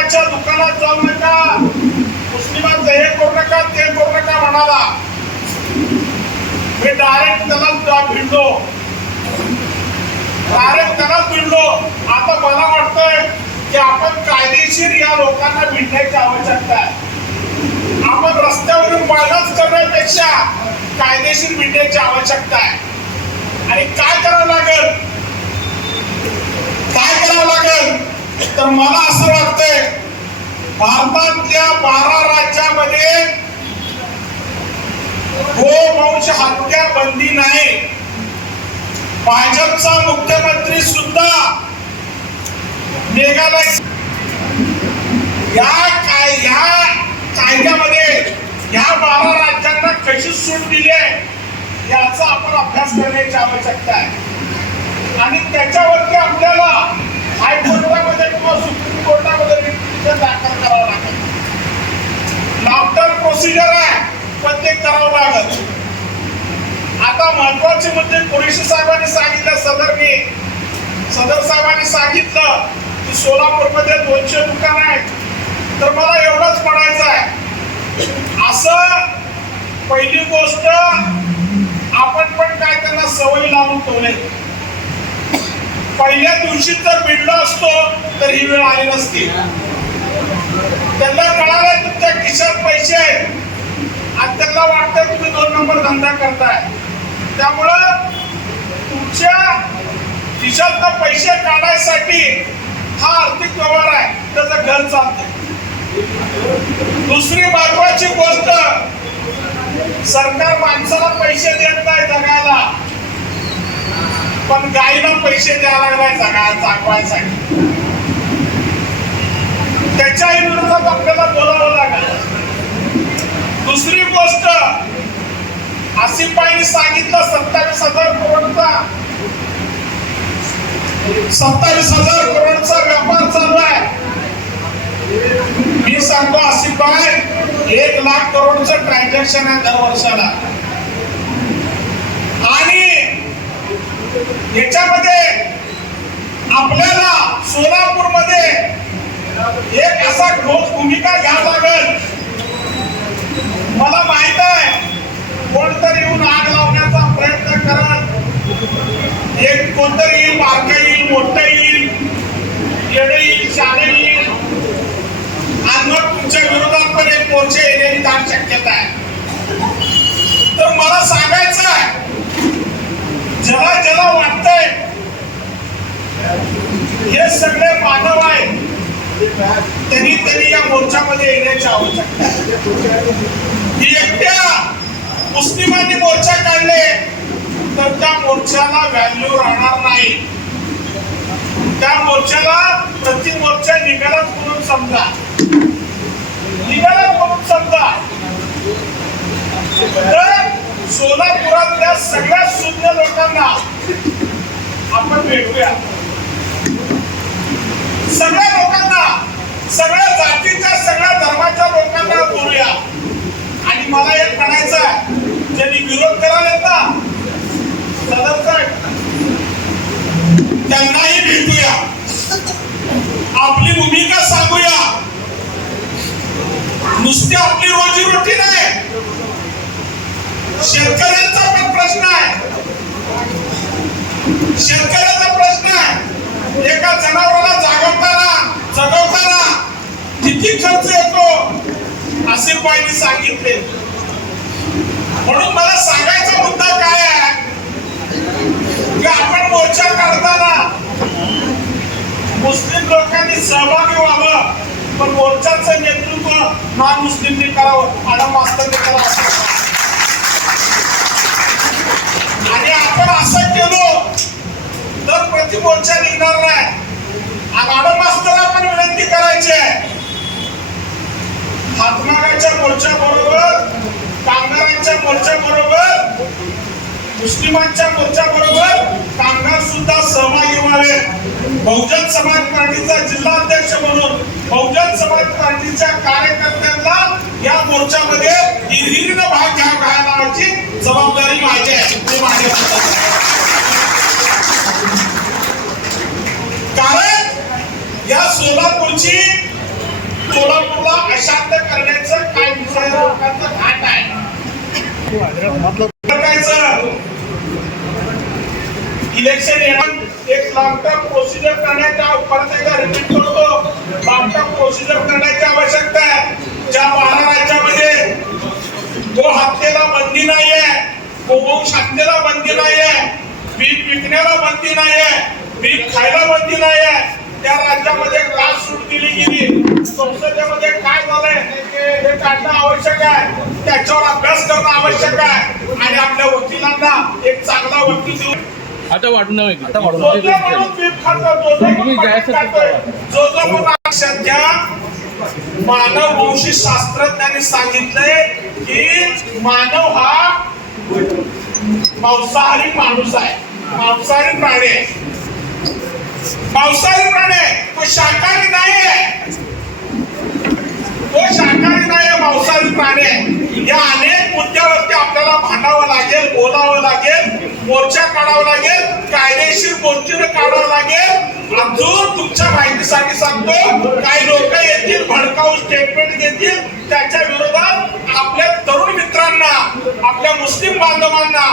मुस्लिमाच्या दुकानात जाऊ नका. मुस्लिमाचं हे करू नका ते करू नका म्हणाला. मी डायरेक्ट त्याला भिडलो. डायरेक्ट त्याला भिडलो. आता मला वाटतंय की आपण कायदेशीर या लोकांना भिडण्याची आवश्यकता आहे. आपण रस्त्यावरून बायलाच करण्यापेक्षा कायदेशीर भिडण्याची आवश्यकता आहे. आणि काय करावं लागेल? काय करावं लागेल? तर मला असं भारतातल्या बारा राज्यामध्ये गोवंश हत्या बंदी नाही. भाजपचा मुख्यमंत्री सुद्धा मेघालय या काय या कायद्यामध्ये या बारा राज्यांना कशी सूट दिली आहे याचा आपण अभ्यास करण्याची आवश्यकता आहे. आणि त्याच्यावरती आपल्याला हायकोर्टामध्ये किंवा सुप्रीम कोर्टामध्ये पिटिशन दाखल करावं लागेल लॉकडाऊन प्रोसिजर आहे पण ते करावं लागेल आता महत्त्वाचे मुद्दे कुरेशी साहेबांनी सांगितलं सदरनी सदर साहेबांनी सांगितलं की सोलापूरमध्ये दोनशे दुकान आहेत. तर मला एवढंच म्हणायचं आहे. असं पहिली गोष्ट आपण पण काय त्यांना सवय लावून ठेवले पहिल्या दिवशी जर भिडलो असतो तर ही वेळ आली नसती. त्यांना कळालं तुमच्या खिशात पैसे आहेत. आणि त्यांना वाटतं तुम्ही दोन नंबर धंदा करताय. त्यामुळं तुमच्या खिशातनं पैसे काढायसाठी आर्थिक व्यवहार आहे त्याचं घर चालतं दुसरी महत्वाची गोष्ट सरकार माणसाला पैसे देत नाही जगायला पण गायीला पैसे द्यायला लागलाय जगा चाकवायसाठी. त्याच्याही विरोधात आपल्याला बोलावं लागेल. दुसरी गोष्ट आसिफाईने सांगितलं सत्तावीस हजार करोडचा. सत्तावीस हजार करोडचा मी सांगतो आसिफबाई एक लाख करोडचं ट्रान्झॅक्शन आहे दर वर्षाला. आणि याच्यामध्ये आपल्याला सोलापूरमध्ये एक असा ठोस भूमिका घ्यावी लागेल. मला माहीत आहे कोणतरी येऊन आग लावण्याचा प्रयत्न करत एक कोणतरी बारकाई बारका येईल मोठं येईल येणं येईल शाळे येईल आणि मग तुमच्या विरोधात पण एक मोर्चे येण्याची दाट शक्यता आहे तर मला सांगायचं आहे ज्याला ज्याला वाटतंय हे सगळे मानव आहेत. त्यांनी त्यांनी या मोर्चामध्ये येण्याची आवश्यकता एकट्या मुस्लिमांनी मोर्चा काढले तर त्या मोर्चाला व्हॅल्यू राहणार नाही. त्या मोर्चाला प्रति मोर्चा निघालाच म्हणून समजा. निघालाच म्हणून समजा. तर सोलापुरातल्या सगळ्या शून्य लोकांना आपण भेटूया. सगळ्या लोकांना सगळ्या जातीच्या सगळ्या धर्माच्या लोकांना बोलूया. आणि मला एक म्हणायचं आहे ज्यांनी विरोध करायला ना त्यांनाही भेटूया. आपली भूमिका सांगूया. नुसती आपली रोजीरोटी नाही. शेतकऱ्यांचा पण प्रश्न आहे. शेतकऱ्याचा प्रश्न आहे. एका किती खर्च येतो? असे पाहिजे सांगितले. म्हणून मला सांगायचा मुद्दा काय आहे? की आपण मोर्चा काढताना मुस्लिम लोकांनी सहभागी व्हावं पण मोर्चाचं नेतृत्व नॉन मुस्लिमने करावं. आणि मास्तरने करावं असं आणि आपण असं केलो तर प्रतिमोर्चा निघणार नाही आणि मॅडम मास्तरला पण विनंती करायची आहे हातमागाच्या मोर्चा बरोबर कामगारांच्या मोर्चा बरोबर मुस्लिमांच्या मोर्चा बरोबर कामगार सुद्धा सहभागी व्हावे. बहुजन समाज पार्टीचा जिल्हा अध्यक्ष म्हणून बहुजन समाज पार्टीच्या कार्यकर्त्यांना या मोर्चामध्ये हिरहिरीनं भाग घ्या घालण्याची जबाबदारी माझी आहे. ते माझ्या हातात आहे. कारण या सोलापूरची टाकायचं इलेक्शन येणार. एक लॉकडाऊन प्रोसिजर करण्याच्या परत एकदा रिपीट करतो. लॉकडाऊन प्रोसिजर करण्याची आवश्यकता आहे. ज्या बारा राज्यामध्ये तो हत्येला बंदी नाहीये गोवंश हत्येला बंदी नाहीये पीक विकण्याला बंदी नाहीये पीक खायला बंदी नाहीये त्या राज्यामध्ये का सूट दिली गेली. संसदेमध्ये काय झालंय? हे काढणं आवश्यक आहे. त्याच्यावर अभ्यास करणं आवश्यक आहे. आणि आपल्या वकिलांना एक चांगला वकील देऊन आता वाढून. जो जो म्हणून सध्या मानव वंशी शास्त्रज्ञांनी सांगितलंय की मानव हा मांसाहारी माणूस आहे. मांसाहारी प्राणी आहे. मांसाहारी प्राणी आहे तो शाकाहारी नाही आहे. तो शाकाहारी नाही आहे मांसाहारी प्राणी आहे. या अनेक मुद्द्यावरती आपल्याला भांडावं लागेल बोलावं लागेल मोर्चा काढावा लागेल कायदेशीर मोर्चे काढावं लागेल. अजून तुमच्या माहितीसाठी सांगतो काही लोक येतील भडकाऊ स्टेटमेंट देतील. त्याच्या विरोधात आपल्या तरुण मित्रांना आपल्या मुस्लिम बांधवांना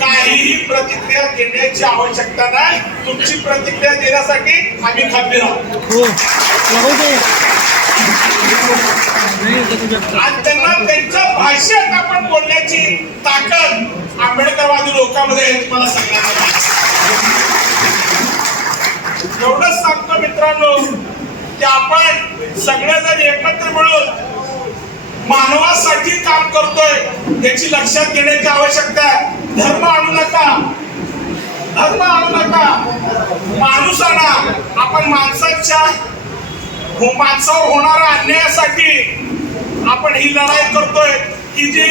काहीही प्रतिक्रिया देण्याची आवश्यकता नाही. तुमची प्रतिक्रिया देण्यासाठी आम्ही खंबीर आहोत. हो. आणि त्यांना त्यांच्या भाषेत आपण बोलण्याची ताकद आंबेडकरवादी लोकांमध्ये आहे, तुम्हाला एवढंच सांगतो मित्रांनो की आपण सगळेजण एकत्र मिळून मानवासाठी काम करतोय याची लक्षात घेण्याची आवश्यकता आहे. धर्म आणू नका. धर्म आणू नका. माणूस आणा. आपण माणसाच्या माणसावर होणाऱ्या अन्यायासाठी आपण ही लढाई करतोय. ही जी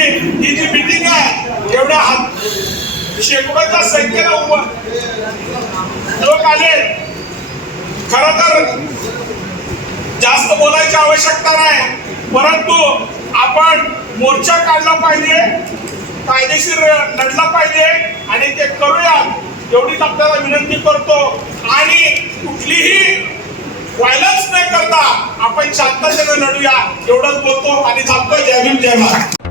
ही जी मिटिंग आहे एवढ्या हात- शेकडोच्या संख्येनं उभं. लोक आले. खर तर जास्त बोलायची आवश्यकता नाही. परंतु आपण मोर्चा काढला पाहिजे कायदेशीर लढला पाहिजे आणि ते करूया एवढीच आपल्याला विनंती करतो. आणि कुठलीही व्हायलन्स न करता. आपण शांततेने लढूया. एवढंच बोलतो आणि थांबतो जय भीम जय महाराज